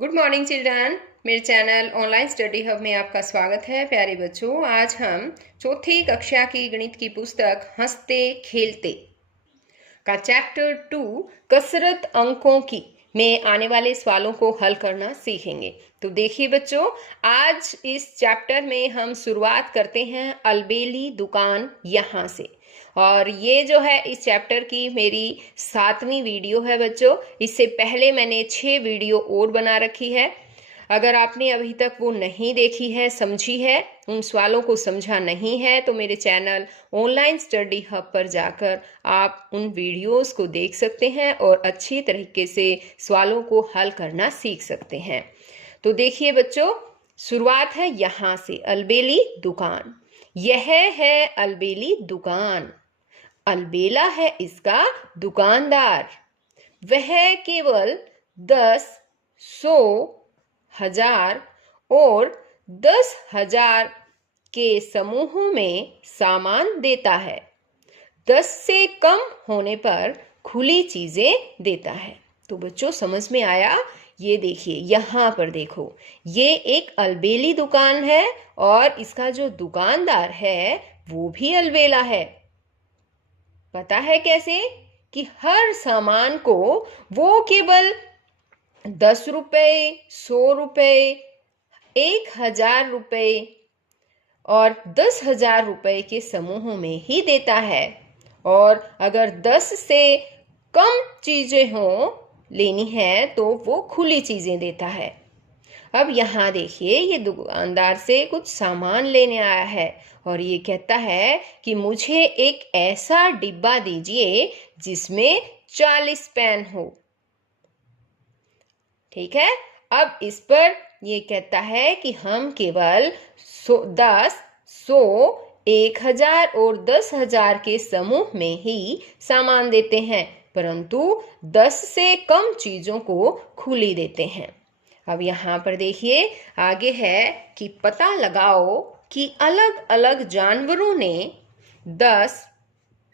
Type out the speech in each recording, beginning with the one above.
Good morning children. मेरे channel online study hub में आपका स्वागत है। प्यारे बच्चों, आज हम चौथी कक्षा की गणित की पुस्तक हंसते खेलते का चैप्टर 2 कसरत अंकों की में आने वाले सवालों को हल करना सीखेंगे। तो देखिए बच्चों, आज इस चैप्टर में हम शुरुआत करते हैं अलबेली दुकान यहाँ से। और ये जो है इस चैप्टर की मेरी 7वीं वीडियो है बच्चों। इससे पहले मैंने 6 वीडियो और बना रखी है। अगर आपने अभी तक वो नहीं देखी है, समझी है, उन सवालों को समझा नहीं है, तो मेरे चैनल ऑनलाइन स्टडी हब पर जाकर आप उन वीडियोस को देख सकते हैं और अच्छी तरीके से सवालों को हल करना सीख सकते हैं। तो देखिए बच्चों, शुरुआत है यहाँ से, अलबेली दुकान। यह है अलबेली दुकान, अलबेला है इसका दुकानदार। वह केवल 10, 100, 1000 और 10,000 के समूहों में सामान देता है। 10 से कम होने पर खुली चीजें देता है। तो बच्चों समझ में आया? ये देखिए, यहाँ पर देखो, ये एक अलबेली दुकान है और इसका जो दुकानदार है वो भी अलबेला है। पता है कैसे? कि हर सामान को वो केवल 10 रुपए, 100 रुपए, 1,000 रुपए और 10,000 रुपए के समूहों में ही देता है। और अगर 10 से कम चीजें हों लेनी है तो वो खुली चीजें देता है। अब यहाँ देखिए, ये दुकानदार से कुछ सामान लेने आया है और ये कहता है कि मुझे एक ऐसा डिब्बा दीजिए जिसमें 40 पेन हो। ठीक है। अब इस पर ये कहता है कि हम केवल 10, 100, 1,000 और 10,000 के समूह में ही सामान देते हैं, परंतु 10 से कम चीजों को खुली देते हैं। अब यहाँ पर देखिए, आगे है कि पता लगाओ कि अलग अलग जानवरों ने 10,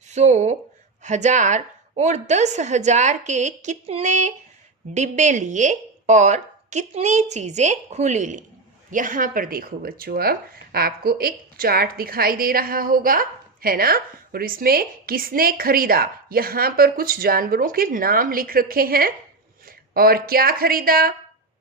100, 1000 और 10,000 के कितने डिब्बे लिए और कितनी चीजें खुली ली। यहाँ पर देखो बच्चों, अब आपको एक चार्ट दिखाई दे रहा होगा, है ना? और इसमें किसने खरीदा, यहाँ पर कुछ जानवरों के नाम लिख रखे हैं और क्या खरीदा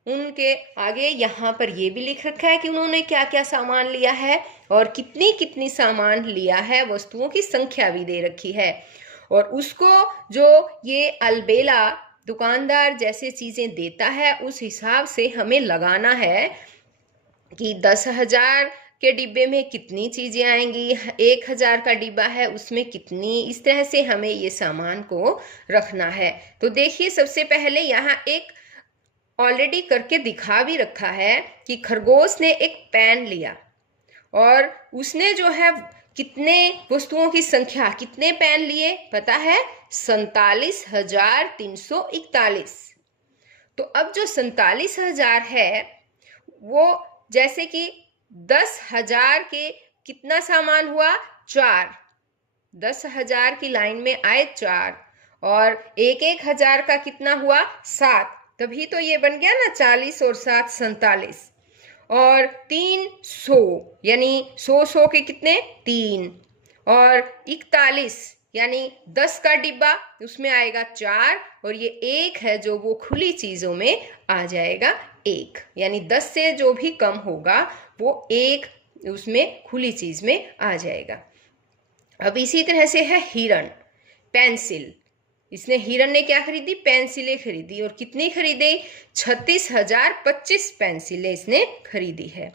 उनके आगे यहाँ पर ये भी लिख रखा है कि उन्होंने क्या क्या सामान लिया है और कितनी कितनी सामान लिया है। वस्तुओं की संख्या भी दे रखी है और उसको जो ये अलबेला दुकानदार जैसे चीजें देता है उस हिसाब से हमें लगाना है कि 10,000 के डिब्बे में कितनी चीजें आएंगी, 1,000 का डिब्बा है उसमें कितनी। इस तरह से हमें ये सामान को रखना है। तो देखिए, सबसे पहले यहाँ एक ऑलरेडी करके दिखा भी रखा है कि खरगोश ने एक पेन लिया और उसने जो है कितने वस्तुओं की संख्या, कितने पेन लिए पता है? 47,341। तो अब जो 47,000 है वो जैसे कि 10,000 के कितना सामान हुआ? 4। 10,000 की लाइन में आए 4 और 1,000 का कितना हुआ? 7। तभी तो ये बन गया ना 40 और 7 47। और 300 यानी 100 के कितने? 3 और 41 यानी 10 का डिब्बा, उसमें आएगा 4 और ये 1 है जो वो खुली चीजों में आ जाएगा 1, यानी 10 से जो भी कम होगा वो 1 उसमें खुली चीज में आ जाएगा। अब इसी तरह से है हिरण, पेंसिल। इसने हिरण ने क्या खरीदी? पेंसिलें खरीदी और कितनी खरीदी? 36,025 पेंसिलें इसने खरीदी है।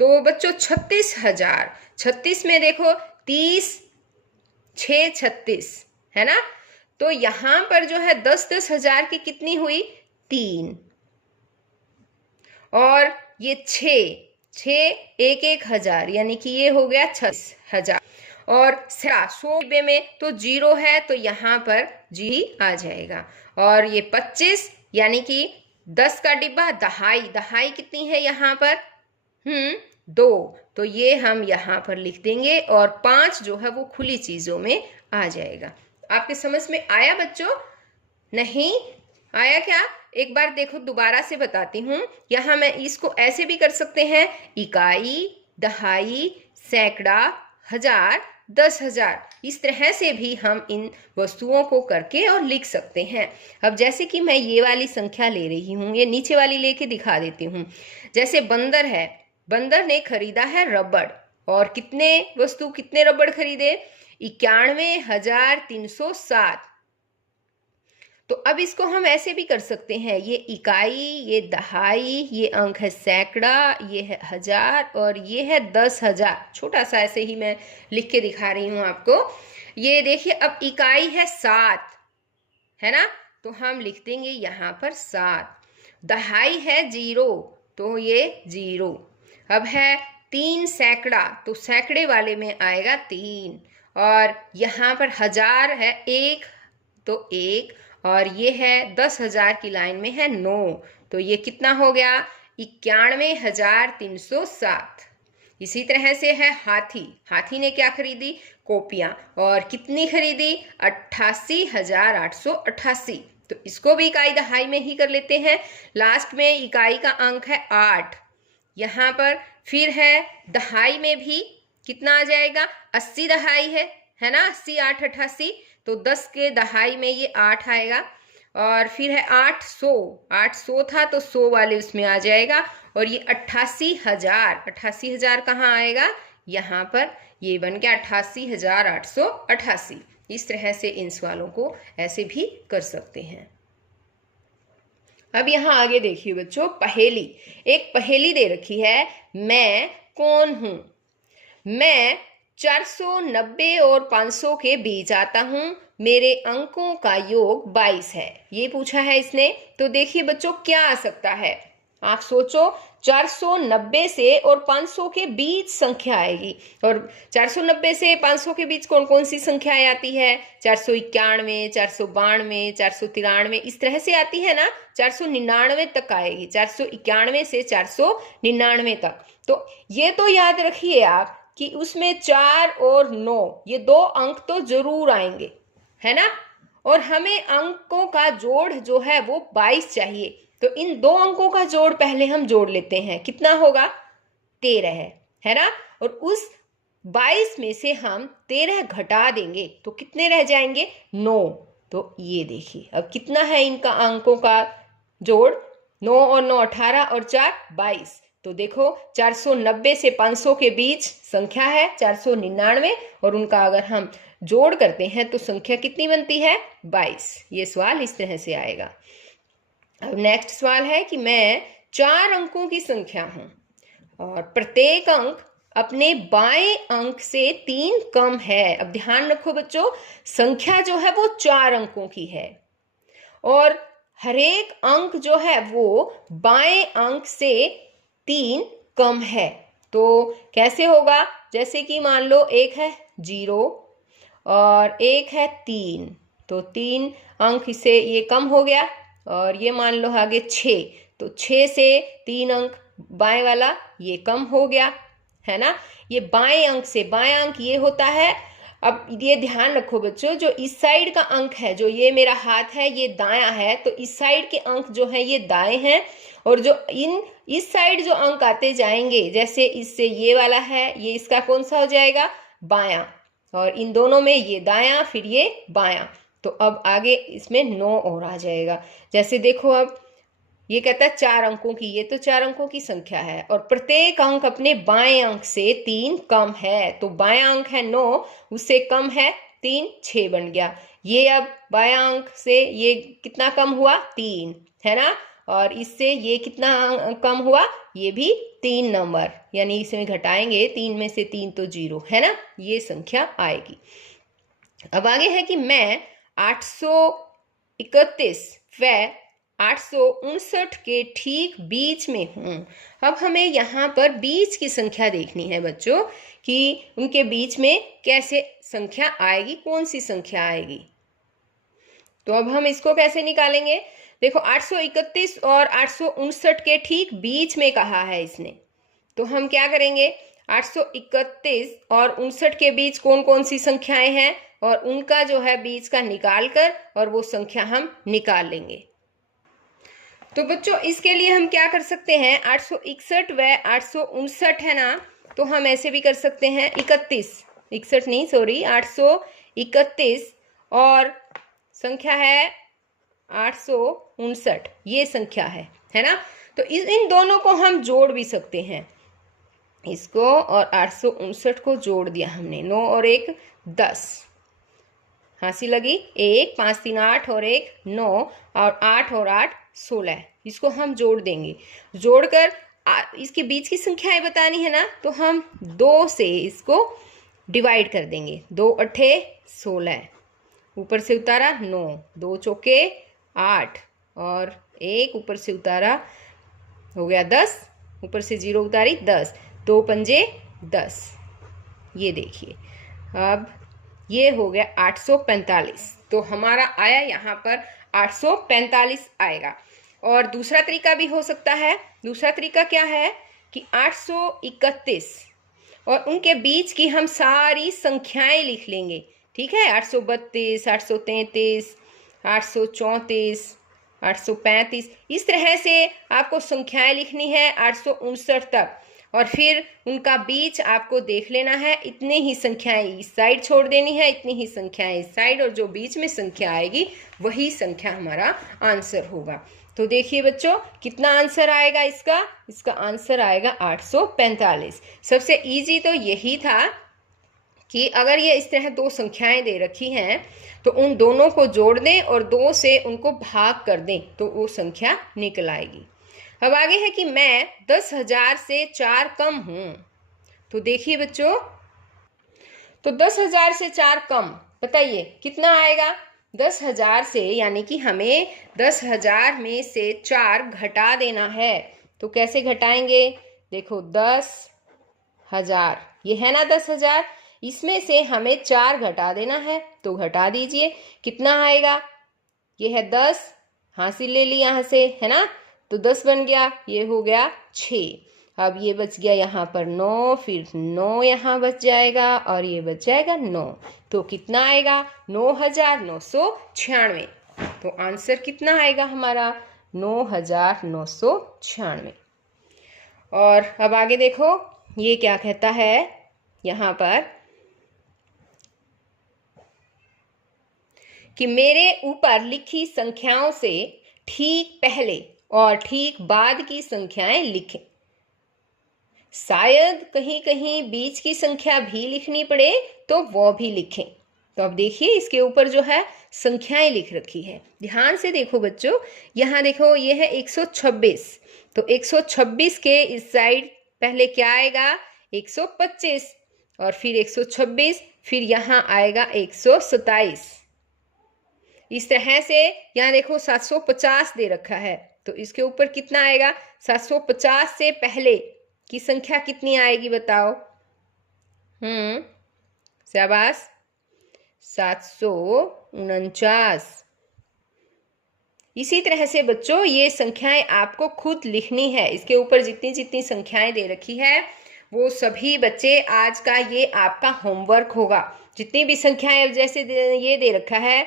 तो बच्चों 36,000, 36 में देखो 30, 6, 36 है ना? तो यहां पर जो है 10,000 की कितनी हुई? 3 और ये 6, 1,000 यानी कि ये हो गया 36,000 और 100 डिब्बे में तो 0 है तो यहाँ पर जी आ जाएगा। और ये 25 यानी कि 10 का डिब्बा, दहाई कितनी है यहाँ पर? 2, तो ये हम यहाँ पर लिख देंगे और 5 जो है वो खुली चीजों में आ जाएगा। आपके समझ में आया बच्चों? नहीं आया क्या? एक बार देखो दोबारा से बताती हूँ। यहाँ मैं इसको ऐसे भी कर सकते हैं, इकाई, दहाई, सैकड़ा, हजार, 10,000, इस तरह से भी हम इन वस्तुओं को करके और लिख सकते हैं। अब जैसे कि मैं ये वाली संख्या ले रही हूँ, ये नीचे वाली लेके दिखा देती हूँ। जैसे बंदर है, बंदर ने खरीदा है रबड़, और कितने रबड़ खरीदे? 91,307। तो अब इसको हम ऐसे भी कर सकते हैं, ये इकाई, ये दहाई, ये अंक है सैकड़ा, ये है हजार, और ये है 10,000। छोटा सा ऐसे ही मैं लिख के दिखा रही हूं आपको। ये देखिए, अब इकाई है 7, है ना, तो हम लिख देंगे यहाँ पर 7। दहाई है 0, तो ये 0। अब है 3 सैकड़ा, तो सैकड़े वाले में आएगा 3। और यहाँ पर हजार है 1, तो 1, और ये है 10,000 की लाइन में है 9, तो ये कितना हो गया? 91,307। इसी तरह से है हाथी। हाथी ने क्या खरीदी? कॉपियां, और कितनी खरीदी? 88,888। तो इसको भी इकाई दहाई में ही कर लेते हैं। लास्ट में इकाई का अंक है 8, यहाँ पर फिर है दहाई में भी कितना आ जाएगा? 80 दहाई है ना, 80, 8, 88, तो 10 के दहाई में ये 8 आएगा। और फिर है 800 था, तो 100 वाले उसमें आ जाएगा। और ये 88,000 कहाँ आएगा? यहाँ पर ये बन गया 88,888। इस तरह से इन सवालों को ऐसे भी कर सकते हैं। अब यहाँ आगे देखिए बच्चों, पहेली। एक पहेली दे रखी है, मैं कौन हूं? मैं 490 और 500 के बीच आता हूं, मेरे अंकों का योग 22 है। ये पूछा है इसने। तो देखिए बच्चों, क्या आ सकता है? आप सोचो, 490 से और 500 के बीच संख्या आएगी। और 490 से 500 के बीच कौन कौन सी संख्याएं आती है? 491, 492, 493, इस तरह से आती है ना। 499 तक आएगी, 491 से 499 तक। तो ये तो याद रखिए आप कि उसमें 4 और 9, ये 2 अंक तो जरूर आएंगे, है ना। और हमें अंकों का जोड़ जो है वो 22 चाहिए। तो इन 2 अंकों का जोड़ पहले हम जोड़ लेते हैं। कितना होगा? 13 है ना। और उस 22 में से हम 13 घटा देंगे तो कितने रह जाएंगे? 9। तो ये देखिए, अब कितना है इनका अंकों का जोड़? 9 और 9 18, और 4 22। तो देखो, 490 से 500 के बीच संख्या है 499, और उनका अगर हम जोड़ करते हैं तो संख्या कितनी बनती है? 22। ये सवाल इस तरह से आएगा। अब नेक्स्ट सवाल है कि मैं 4 अंकों की संख्या हूं, और प्रत्येक अंक अपने बाएं अंक से 3 कम है। अब ध्यान रखो बच्चों, संख्या जो है वो 4 अंकों की है, और हरेक अंक जो है वो बाएं अंक से 3 कम है। तो कैसे होगा? जैसे कि मान लो एक है 0 और एक है 3, तो 3 अंक से ये कम हो गया। और ये मान लो आगे 6, तो 6 से 3 अंक बाएं वाला ये कम हो गया, है ना। ये बाएं अंक से, बाएं अंक ये होता है। अब ये ध्यान रखो बच्चों, जो इस साइड का अंक है, जो ये मेरा हाथ है ये दायां है, तो इस साइड के अंक जो है ये दाएं हैं। और जो इस साइड जो अंक आते जाएंगे, जैसे इससे ये वाला है, ये इसका कौन सा हो जाएगा? बायां। और इन दोनों में ये दायां, फिर ये बायां। तो अब आगे इसमें 9 और आ जाएगा। जैसे देखो, अब ये कहता है 4 अंकों की, ये तो 4 अंकों की संख्या है, और प्रत्येक अंक अपने बाएं अंक से 3 कम है। तो बायां अंक है 9, उससे कम है 3, 6 बन गया। ये अब बायां अंक से ये कितना कम हुआ? 3, है ना। और इससे ये कितना कम हुआ? ये भी 3 नंबर, यानी इसमें घटाएंगे 3 में से 3 तो 0, है ना। ये संख्या आएगी। अब आगे है कि मैं 831 व 859 के ठीक बीच में हूं। अब हमें यहाँ पर बीच की संख्या देखनी है बच्चों, कि उनके बीच में कैसे संख्या आएगी, कौन सी संख्या आएगी। तो अब हम इसको कैसे निकालेंगे? देखो, 831 और 859 के ठीक बीच में कहा है इसने, तो हम क्या करेंगे? 831 और 59 के बीच कौन कौन सी संख्याएं हैं, और उनका जो है बीच का निकाल कर और वो संख्या हम निकाल लेंगे। तो बच्चों इसके लिए हम क्या कर सकते हैं, 861 व 859 है ना, तो हम ऐसे भी कर सकते हैं 61 नहीं सॉरी 831 और संख्या है 859, ये संख्या है ना। तो इन दोनों को हम जोड़ भी सकते हैं, इसको और 859 को जोड़ दिया हमने, 9 और 1 10, हंसी लगी, 1 5 3 8 और 1 9 और 8 और 8 16, इसको हम जोड़ देंगे। जोड़कर इसके बीच की संख्याएं बतानी है ना, तो हम 2 से इसको डिवाइड कर देंगे, 2 अट्ठे 16, ऊपर से उतारा 9, 2 चौके 8 और 1 ऊपर से उतारा हो गया 10, ऊपर से 0 उतारी 10, 2 पंजे 10। ये देखिए अब ये हो गया 845, तो हमारा आया यहाँ पर 845 आएगा। और दूसरा तरीका भी हो सकता है, दूसरा तरीका क्या है कि 831 और उनके बीच की हम सारी संख्याएं लिख लेंगे, ठीक है, 832 833 834 835, इस तरह से आपको संख्याएं लिखनी है 859 तक, और फिर उनका बीच आपको देख लेना है, इतने ही संख्याएं इस साइड छोड़ देनी है, इतनी ही संख्याएं इस साइड, और जो बीच में संख्या आएगी वही संख्या हमारा आंसर होगा। तो देखिए बच्चों कितना आंसर आएगा इसका आंसर आएगा 845। सबसे इजी तो यही था कि अगर ये इस तरह 2 संख्याएं दे रखी हैं तो उन दोनों को जोड़ दें और 2 से उनको भाग कर दें तो वो संख्या निकल आएगी। अब आगे है कि मैं 10,000 से 4 कम हूं, तो देखिए बच्चों, तो 10,000 से 4 कम बताइए कितना आएगा। 10,000 से यानी कि हमें 10,000 में से 4 घटा देना है, तो कैसे घटाएंगे, देखो 10,000 ये है ना 10,000, इसमें से हमें 4 घटा देना है, तो घटा दीजिए, कितना आएगा, ये है 10, हासिल ले ली यहाँ से, है ना, तो 10 बन गया, ये हो गया 6, अब ये बच गया यहाँ पर 9, फिर 9 यहाँ बच जाएगा और ये बच जाएगा 9, तो कितना आएगा 9,996, तो आंसर कितना आएगा हमारा 9,996। और अब आगे देखो ये क्या कहता है यहाँ पर कि मेरे ऊपर लिखी संख्याओं से ठीक पहले और ठीक बाद की संख्याएं लिखें, शायद कहीं कहीं बीच की संख्या भी लिखनी पड़े तो वो भी लिखें। तो अब देखिए इसके ऊपर जो है संख्याएं लिख रखी है, ध्यान से देखो बच्चों, यहाँ देखो ये है 126, तो 126 के इस साइड पहले क्या आएगा 125 और फिर 126, फिर यहाँ आएगा 127, इस तरह से यहाँ देखो 750 दे रखा है, तो इसके ऊपर कितना आएगा, 750 से पहले की संख्या कितनी आएगी बताओ, शाबाश 749। इसी तरह से बच्चों ये संख्याएं आपको खुद लिखनी है, इसके ऊपर जितनी जितनी संख्याएं दे रखी है वो सभी बच्चे आज का ये आपका होमवर्क होगा। जितनी भी संख्याएं जैसे ये दे रखा है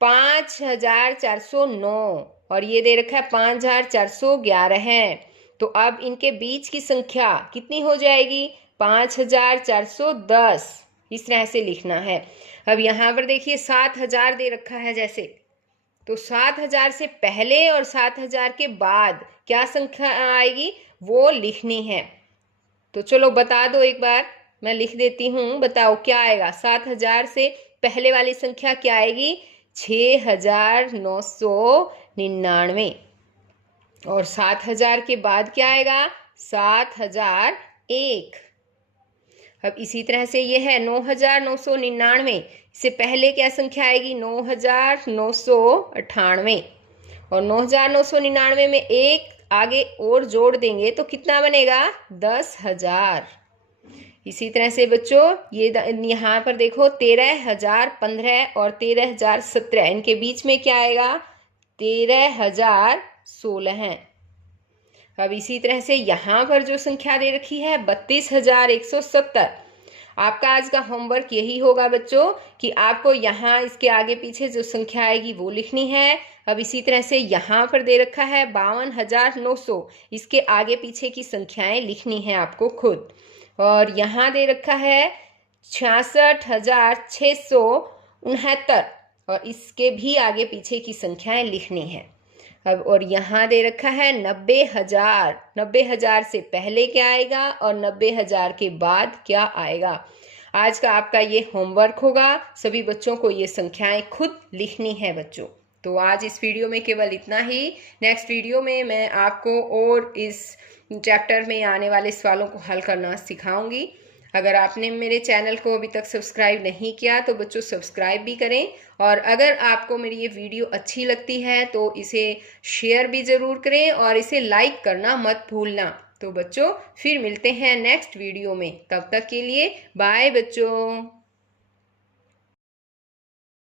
5,409 और ये दे रखा है 5,411 है, तो अब इनके बीच की संख्या कितनी हो जाएगी 5,410, इस तरह से लिखना है। अब यहाँ पर देखिए 7,000 दे रखा है जैसे, तो 7,000 से पहले और 7,000 के बाद क्या संख्या आएगी वो लिखनी है। तो चलो बता दो एक बार, मैं लिख देती हूँ, बताओ क्या आएगा। 7,000 से पहले वाली संख्या क्या आएगी 6,999 और 7,000 के बाद क्या आएगा 7,001। अब इसी तरह से ये है 9,999, इससे पहले क्या संख्या आएगी 9,998 और 9,999 में एक आगे और जोड़ देंगे तो कितना बनेगा 10,000। इसी तरह से बच्चों ये यहाँ पर देखो 13,015 और 13,017, इनके बीच में क्या आएगा 13,016 है। अब इसी तरह से यहाँ पर जो संख्या दे रखी है 32,170, आपका आज का होमवर्क यही होगा बच्चों कि आपको यहाँ इसके आगे पीछे जो संख्या आएगी वो लिखनी है। अब इसी तरह से यहाँ पर दे रखा है 52,900, इसके आगे पीछे की संख्याएं लिखनी है आपको खुद। और यहाँ दे रखा है 66,669 और इसके भी आगे पीछे की संख्याएं लिखनी है। अब और यहाँ दे रखा है 90,000, 90,000 से पहले क्या आएगा और 90,000 के बाद क्या आएगा। आज का आपका ये होमवर्क होगा, सभी बच्चों को ये संख्याएं खुद लिखनी है बच्चों। तो आज इस वीडियो में केवल इतना ही। नेक्स्ट वीडियो में मैं आपको और इस चैप्टर में आने वाले सवालों को हल करना सिखाऊंगी। अगर आपने मेरे चैनल को अभी तक सब्सक्राइब नहीं किया तो बच्चों सब्सक्राइब भी करें, और अगर आपको मेरी ये वीडियो अच्छी लगती है तो इसे शेयर भी ज़रूर करें और इसे लाइक करना मत भूलना। तो बच्चों फिर मिलते हैं नेक्स्ट वीडियो में, तब तक के लिए बाय बच्चों।